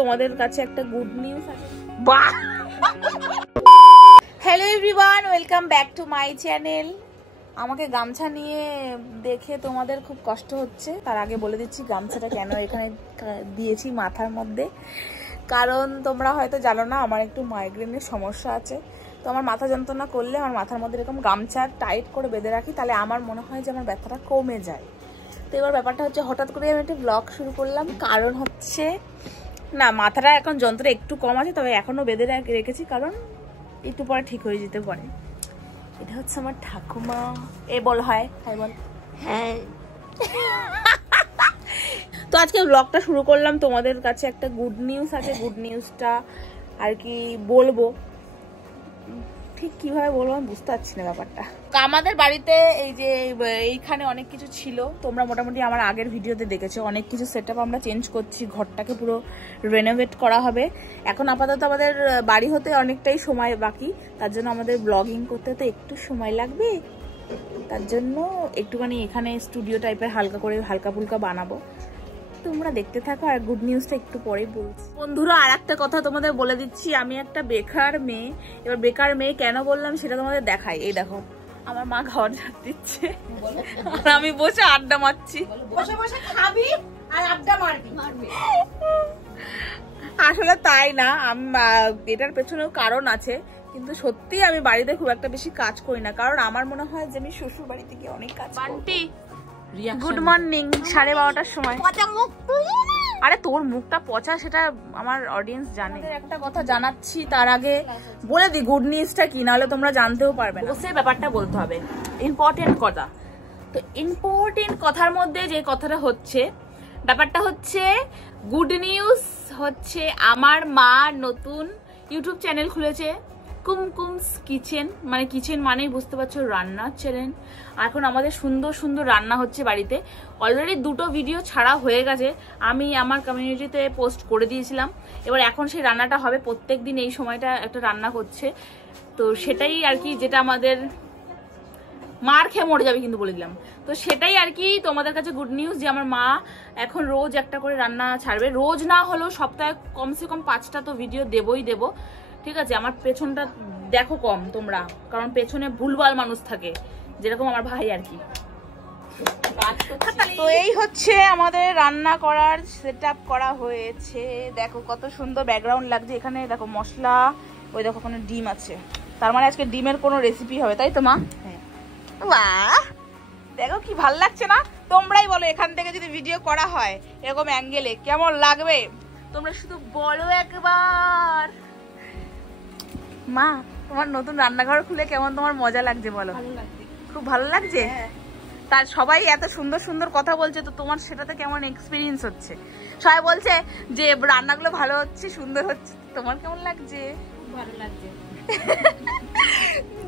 তোমাদের কাছে একটা গুড নিউজ আছে। Hello everyone, welcome back to my channel. আমাকে গামছা নিয়ে দেখে তোমাদের খুব কষ্ট হচ্ছে। তার আগে বলে দিচ্ছি গামছাটা কেন এখানে দিয়েছি মাথার মধ্যে। কারণ তোমরা হয়তো জানো না, আমার একটু মাইগ্রেনের সমস্যা আছে। তো আমার মাথা যন্ত্রণা করলে আমার মাথার মধ্যে এরকম গামছা টাইট করে বেঁধে রাখি, তাহলে আমার মনে হয় যে আমার ব্যথাটা কমে যায়। তো এবার ব্যাপারটা হচ্ছে, হঠাৎ করে আমি একটা ব্লগ শুরু করলাম। কারণ হচ্ছে না, মাথাটা এখন যন্ত্র একটু কম আছে, তবে এখনো বেঁধে রেখেছি, কারণ একটু পরে ঠিক হয়ে যেতে পারে। এটা হচ্ছে আমার ঠাকুমা। এ বল হয়, হ্যাঁ বল। হ্যাঁ। তো আজকে ব্লগটা শুরু করলাম, তোমাদের কাছে একটা গুড নিউজ আছে। গুড নিউজটা আর কি বলবো, ঠিক কিভাবে বলবো আমি বুঝতে পারছি না ব্যাপারটা। আমাদের বাড়িতে এই যে এইখানে অনেক কিছু ছিল, তোমরা মোটামুটি আমার আগের ভিডিওতে দেখেছো। অনেক কিছু সেটআপ আমরা চেঞ্জ করছি, ঘরটাকে পুরো রেনোভেট করা হবে। এখন আপাতত আমাদের বাড়ি হতে অনেকটাই সময় বাকি, তার জন্য আমাদের ব্লগিং করতে তো একটু সময় লাগবে। তার জন্য একটুখানি এখানে স্টুডিও টাইপের হালকা ফুলকা বানাবো। তোমরা দেখতে থাকো, আর গুড নিউজটা একটু পরেই বলছি। বন্ধুরা, আর একটা কথা তোমাদের বলে দিচ্ছি, আমি একটা বেকার মেয়ে। এবার বেকার মেয়ে কেন বললাম সেটা তোমাদের দেখাই। এই দেখো, আমার মা খাবার ঝাড় দিচ্ছে আর আমি বসে আড্ডা মারছি। বসে বসে খাবি আর আড্ডা মারবি। আসলে তাই না, আমি এটার পেছনেও কারণ আছে, কিন্তু সত্যি আমি বাড়িতে খুব একটা বেশি কাজ করি না। কারণ আমার মনে হয় যে আমি শ্বশুর বাড়িতে গিয়ে অনেক কাজ করি। গুড মর্নিং, 12:30টার সময়। আরে তোর মুখটা পচা, সেটা আমার অডিয়েন্স জানে। একটা কথা জানাচ্ছি, তার আগে বলে দি গুড নিউজটা কি, নাহলে তোমরা জানতেও পারবে না। বসে ব্যাপারটা বলতে হবে, ইম্পর্টেন্ট কথা। তো ইম্পর্টেন্ট কথার মধ্যে যে কথাটা হচ্ছে, ব্যাপারটা হচ্ছে গুড নিউজ হচ্ছে, আমার মা নতুন ইউটিউব চ্যানেল খুলেছে, কুমকুমস কিচেন। মানে কিচেন মানেই বুঝতে পারছো রান্নার চ্যানেল। এখন আমাদের সুন্দর সুন্দর রান্না হচ্ছে বাড়িতে। অলরেডি 2টো ভিডিও ছাড়া হয়ে গেছে, আমি আমার কমিউনিটিতে পোস্ট করে দিয়েছিলাম। এবার এখন সেই রান্নাটা হবে, প্রত্যেক দিন এই সময়টা একটা রান্না করছে। তো সেটাই আর কি, যেটা আমাদের মার খেয়ে মরে যাবে কিন্তু বলে দিলাম। তো সেটাই আর কি তোমাদের কাছে গুড নিউজ, যে আমার মা এখন রোজ একটা করে রান্না ছাড়বে। রোজ না হলেও সপ্তাহে কমসে কম 5টা তো ভিডিও দেবই দেবো, ঠিক আছে। আমার পেছনটা দেখো কম তোমরা, কারণ পেছনে ভুলভাল মানুষ থাকে, যেরকম আমার ভাই আর কি। তো এই হচ্ছে আমাদের রান্না করার সেটআপ করা হয়েছে। দেখো কত সুন্দর ব্যাকগ্রাউন্ড লাগছে। এখানে দেখো মশলা, ওই দেখো কোনো ডিম আছে, তার মানে আজকে ডিমের কোনো রেসিপি হবে, তাই তো মা? হ্যাঁ। বাহ, দেখো কি ভাল লাগছে না? তোমরাই বলো, এখান থেকে যদি ভিডিও করা হয় এরকম অ্যাঙ্গেলে কেমন লাগবে? তোমরা শুধু বলো একবার। মা, তোমার নতুন রান্নাঘর খুলে কেমন তোমার মজা লাগছে বলো? খুব ভালো লাগছে। তার সবাই এত সুন্দর সুন্দর কথা বলছে, তো তোমার সেটাতে কেমন এক্সপিরিয়েন্স হচ্ছে? সবাই বলছে যে রান্নাগুলো ভালো হচ্ছে, সুন্দর হচ্ছে, তোমার কেমন লাগছে? ভালো লাগছে।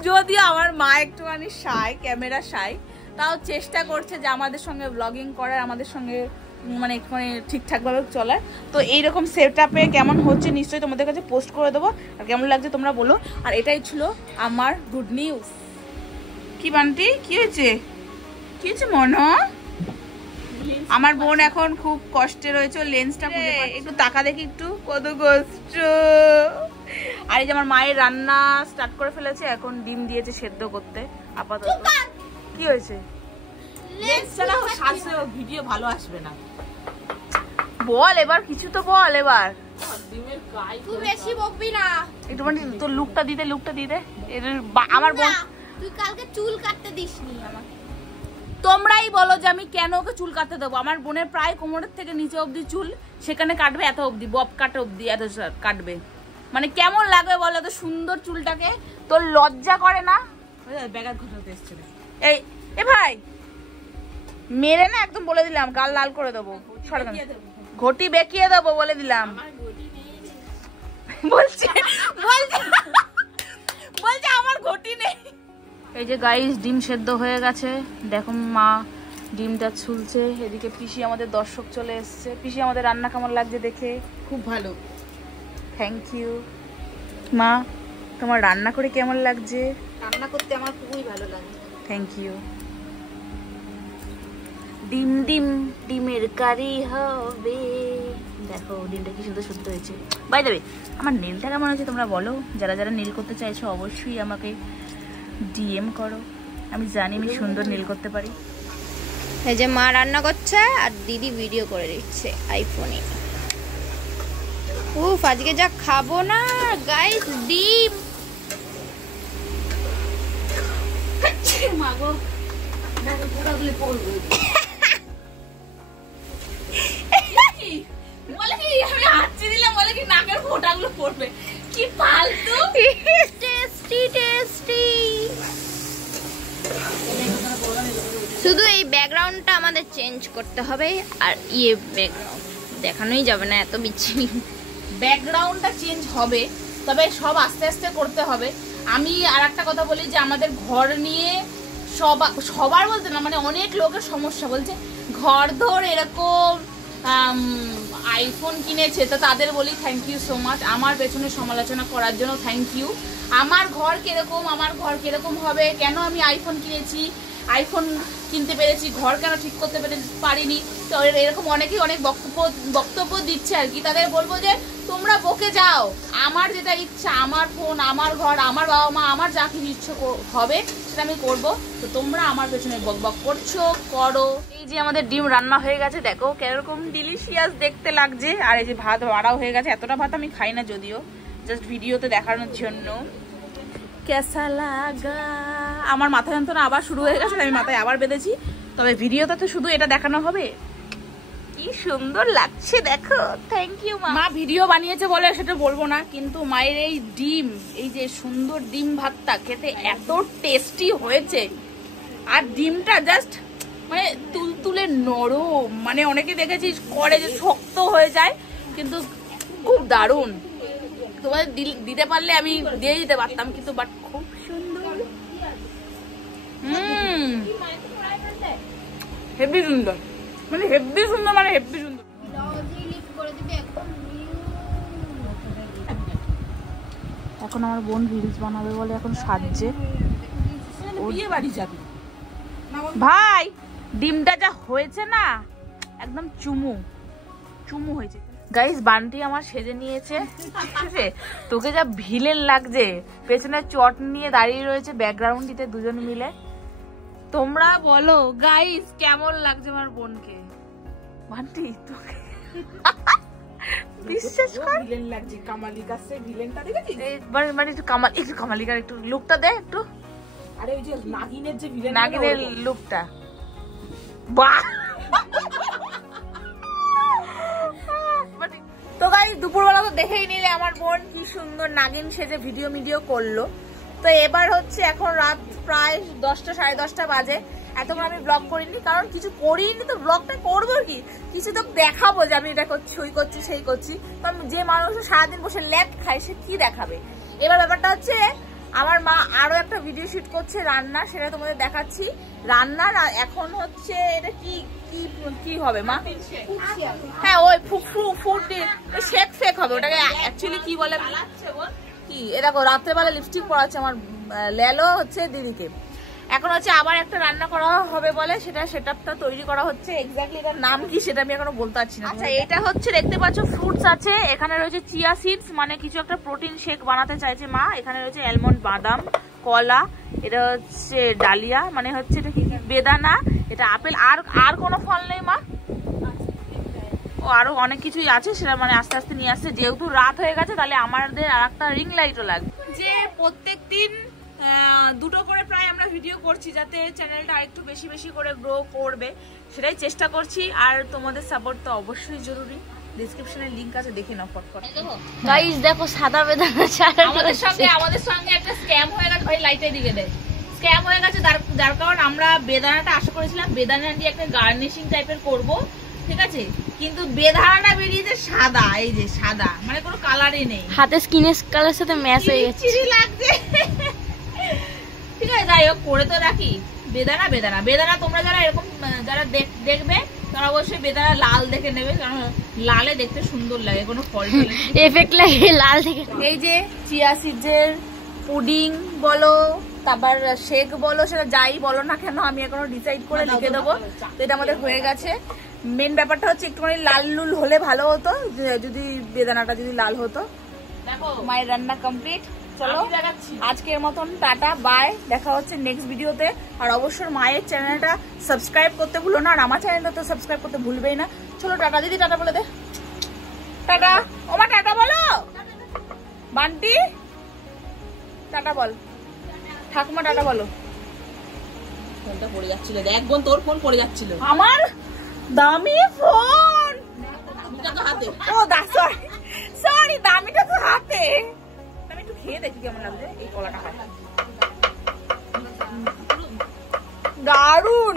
যদিও আমার মা একটুখানি শাই, ক্যামেরা শাই, তাও চেষ্টা করছে যে আমাদের সঙ্গে ব্লগিং করার, আমাদের সঙ্গে মানে একটুখানি ঠিকঠাকভাবে চলার। তো এইরকম সেটআপে কেমন হচ্ছে নিশ্চয়ই তোমাদের কাছে পোস্ট করে দেবো, আর কেমন লাগছে তোমরা বলো। আর এটাই ছিল আমার গুড নিউজ। কি বান্টি, কি হয়েছে? কি হয়েছে মনো? আমার বোন এখন খুব কষ্টে রয়েছে, লেন্সটা একটু টাকা দেখি, একটু কত কষ্ট। আর এই যে আমার মায়ের রান্না স্টার্ট করে ফেলেছে, এখন ডিম দিয়েছে সেদ্ধ করতে আপাতত। কি হয়েছে? ভিডিও ভালো আসবে না। বল এবার, কিছু তো বল এবার। তুই বেশি বকবি না, একটু মানে তোর লুকটা দিতে। আমার বোন, তুই কালকে চুল কাটতে দিসনি আমাকে। তোমরাই বলো যে আমি কেন ওকে চুল কাটতে দেবো? আমার বোনের প্রায় কোমরের থেকে নিচে অবধি চুল, সেখানে কাটবে এত অবধি, বব কাটে অবধি এত কাটবে। মানে কেমন লাগবে বলো এত সুন্দর চুলটাকে? তোর লজ্জা করে না? ব্যাঘাত ঘটাতে এসছে। এই এ ভাই, মেরে না একদম বলে দিলাম, গাল লাল করে দেবো, ঘটি বেঁকিয়ে দেবো বলে দিলাম। বলছে আমার ঘটি নেই। এই যে গাইস, ডিম সেদ্ধ হয়ে গেছে, দেখো মা ডিমটা ছুলছে। এদিকে পিসি, আমাদের দর্শক চলে এসছে। পিসি, আমাদের রান্না কেমন লাগছে দেখে? খুব ভালো, থ্যাংক ইউ। মা, তোমার রান্না করে কেমন লাগছে? রান্না করতে আমার খুবই ভালো লাগে। Thank you. ডিমের কারি হবে, দেখো নীলটা কি সুন্দর সুন্দর হয়েছে। বাই দ্য ওয়ে আমার নীলটা কেমন হয়েছে তোমরা বলো, যারা যারা নীল করতে চাইছো অবশ্যই আমাকে ডিএম করো, আমি জানি আমি সুন্দর নীল করতে পারি। এই যে মা রান্না করছে আর দিদি ভিডিও করে দিচ্ছে আইফোনে। উফ আজকে যা খাবো না গাইস, ডিম মাগো বলে কি আমি হাঁচি দিলাম বলে কি নাকের ফোঁটাগুলো পড়বে, কি ফালতু। Tasty tasty. শুধু এই ব্যাকগ্রাউন্ডটা আমাদের চেঞ্জ করতে হবে, আর ব্যাকগ্রাউন্ড দেখানোই যাবে না, এত বিচ্ছিরি। ব্যাকগ্রাউন্ডটা চেঞ্জ হবে, তবে সব আস্তে আস্তে করতে হবে। আমি আর একটা কথা বলি যে আমাদের ঘর নিয়ে সবার বলতে না, মানে অনেক লোকের সমস্যা বলছে ঘর ধর এরকম আইফোন কিনেছে, তো তাদের বলি থ্যাংক ইউ সো মাচ আমার পেছনে সমালোচনা করার জন্য। Thank you. আমার ঘর কিরকম হবে, কেন আমি আইফোন কিনেছি, আইফোন কিনতে পেরেছি, ঘর কেন ঠিক করতে পারিনি, তো এরকম অনেকেই অনেক বক্তব্য দিচ্ছে আর কি। তাদের বলবো যে তোমরা বকে যাও, আমার যেটা ইচ্ছা, আমার ফোন, আমার ঘর, আমার বাবা মা, আমার যা কিছু ইচ্ছে হবে সেটা আমি করবো, তো তোমরা আমার পেছনে বকবক করছো করো। এই যে আমাদের ডিম রান্না হয়ে গেছে, দেখো কিরকম ডিলিশিয়াস দেখতে লাগছে। আর এই যে ভাত বাড়াও হয়ে গেছে, এতটা ভাত আমি খাই না যদিও, জাস্ট ভিডিওতে দেখানোর জন্য। কেসা লাগা, আমার মাথা যন্ত্রণা আবার শুরু হয়ে গেছে, আমি মাথায় আবার বেঁধেছি, তবে ভিডিওতে তো শুধু এটা দেখানো হবে। কি সুন্দর লাগছে দেখো, থ্যাংক ইউ মা। মা ভিডিও বানিয়েছে বলে সেটা বলবো না, কিন্তু মায়ের এই ডিম, এই যে সুন্দর ডিম ভাতটা খেতে এত টেস্টি হয়েছে, আর ডিমটা জাস্ট মানে তুলতুলে নরম, মানে অনেকে দেখেছিস করে যে শক্ত হয়ে যায়, কিন্তু খুব দারুণ। তোমাদের দিতে পারলে আমি দিয়ে দিতে পারতাম, কিন্তু বাট খুব সুন্দর, হেভি সুন্দর, মানে হেভি সুন্দর, মানে হেভি সুন্দর। এখন আমার বোন রিলস বানাবে বলে এখন সাজছে, বিয়ে বাড়ি যাবে। ভাই ডিমটা যা হয়েছে না একদম চুমু হয়েছে। গাইস বান্টি আমার সেজে নিয়েছে, তোকে যা ভিলেন লাগছে, পেছনে চট নিয়ে দাঁড়িয়ে রয়েছে ব্যাকগ্রাউন্ড দিতে দুজন মিলে। তোমরা বলো গাইস কেমন লাগছে আমার বোনকে। বান্টি তোকে বিশ্বাস কর ভিলেন লাগছে, কামালিকার সে ভিলেনটা দেখেছিস, মানে একটু কামালিকার একটু লুকটা দে একটু। আরে ওই যে নাগিনের যে ভিলেন, নাগিনের লুকটা, বাহ। তো গাইস দুপুরবেলা তো দেখেই নিলে আমার বোন কি সুন্দর নাগিন সেজে ভিডিও করলো। তো এবার হচ্ছে এখন রাত প্রায় 10টা সাড়ে 10টা বাজে, এতক্ষণ আমি ব্লগ করিনি, কারণ কিছু করিনি, তো ব্লগটা করবো কি, কিছু তো দেখাবো যে আমি এটা করছি, ওই করছি, সেই করছি। কারণ যে মানুষ সারাদিন বসে ল্যাপ খায় সে কি দেখাবে। এবার ব্যাপারটা হচ্ছে আমার মা আরো একটা ভিডিও শুট করছে রান্না, সেটা তোমাদের দেখাচ্ছি। রান্নার এখন হচ্ছে এটা কি হবে মা? হ্যাঁ ওই ফুড শেক হবে, ওটাকে অ্যাকচুয়ালি কি বলে কি, এ দেখো রাত্রেবেলা লিপস্টিক পরাচ্ছে আমার লেলো হচ্ছে দিদিকে। এখন হচ্ছে আবার একটা রান্না করা হবে বলে, সেটআপটা তৈরি করা হচ্ছে। এক্স্যাক্টলি এটার নাম কি সেটা আমি এখনো বলতে পারছি না। আচ্ছা এটা হচ্ছে দেখতে পাচ্ছ ফ্রুটস আছে, এখানে রয়েছে চিয়া সিডস, মানে কিছু একটা প্রোটিন শেক বানাতে চাইছে মা। এখানে রয়েছে অ্যালমন্ড, বাদাম, কলা, এটা হচ্ছে ডালিয়া, মানে হচ্ছে এটা কি বেদানা, এটা আপেল, আর কোনো ফল নেই মা? ও আরো অনেক কিছুই আছে, সেটা মানে আস্তে আস্তে নিয়ে আসছে। যেহেতু রাত হয়ে গেছে তাহলে আমাদের আর একটা রিং লাইটও লাগবে। যে প্রত্যেক দিন 2টো করে প্রায় আমরা ভিডিও করছি, যাতে চ্যানেলটা আরেকটু বেশি বেশি করে গ্রো করবে, সেটাই চেষ্টা করছি। আর তোমাদের সাপোর্ট তো অবশ্যই জরুরি, ডেসক্রিপশনে লিংক আছে, দেখে নাও ফটফট। গাইস দেখো সাদা বেদানা চারা, আমাদের সঙ্গে একটা স্ক্যাম হয়ে গেছে ভাই, লাইটের দিকে দেয় স্ক্যাম হয়ে গেছে, যার কারণ আমরা বেদানাটা আশা করেছিলাম বেদানা দিয়ে একটা গার্নিশিং টাইপের করব, ঠিক আছে, কিন্তু বেদানাটা বেরিয়েছে সাদা, এই যে সাদা, মানে কোনো কালারই নেই, হাতে স্কিনের কালার সাথে ম্যাচ হয়ে গেছে, চিরি লাগছে। ঠিক আছে যাই হোক, করে তো রাখি। বেদানা তোমরা যারা এরকম যারা দেখবে তারা অবশ্যই বেদানা লাল দেখে নেবে, কারণ লালে দেখতে সুন্দর লাগে, কোনো ফল এফেক্ট লাগে লাল দেখে। এই যে চিয়া সিডসের পুডিং বলো, তারপর শেক বলো, সেটা যাই বলো না কেন আমি এখনো ডিসাইড করে লিখে দেবো। তো এটা আমাদের হয়ে গেছে। মেন ব্যাপারটা হচ্ছে একটুখানি লাল লুল হলে ভালো হতো, যদি বেদানাটা যদি লাল হতো। দেখো মায়ের রান্না কমপ্লিট। চলো আজকের মতন টাটা বাই, দেখা হচ্ছে নেক্সট ভিডিওতে। আর অবশ্যই মায়ের চ্যানেলটা সাবস্ক্রাইব করতে ভুলো না, আর আমার চ্যানেলটা তো সাবস্ক্রাইব করতে ভুলবেই না। চলো টাটা দিদি, টাটা বলে দে। টাটা ওমা, টাটা বলো। বান্টি টাটা বল, ঠাকুমা টাটা বলো। ফোনটা পড়ে যাচ্ছিল, দেখ বোন তোর ফোন পড়ে যাচ্ছিল। আমার দামি ফোন হাতে। ও সরি, দামিটা তো হাতে। আমি একটু খেয়ে দেখি কেমন লাগছে এই কলাটা। দারুন।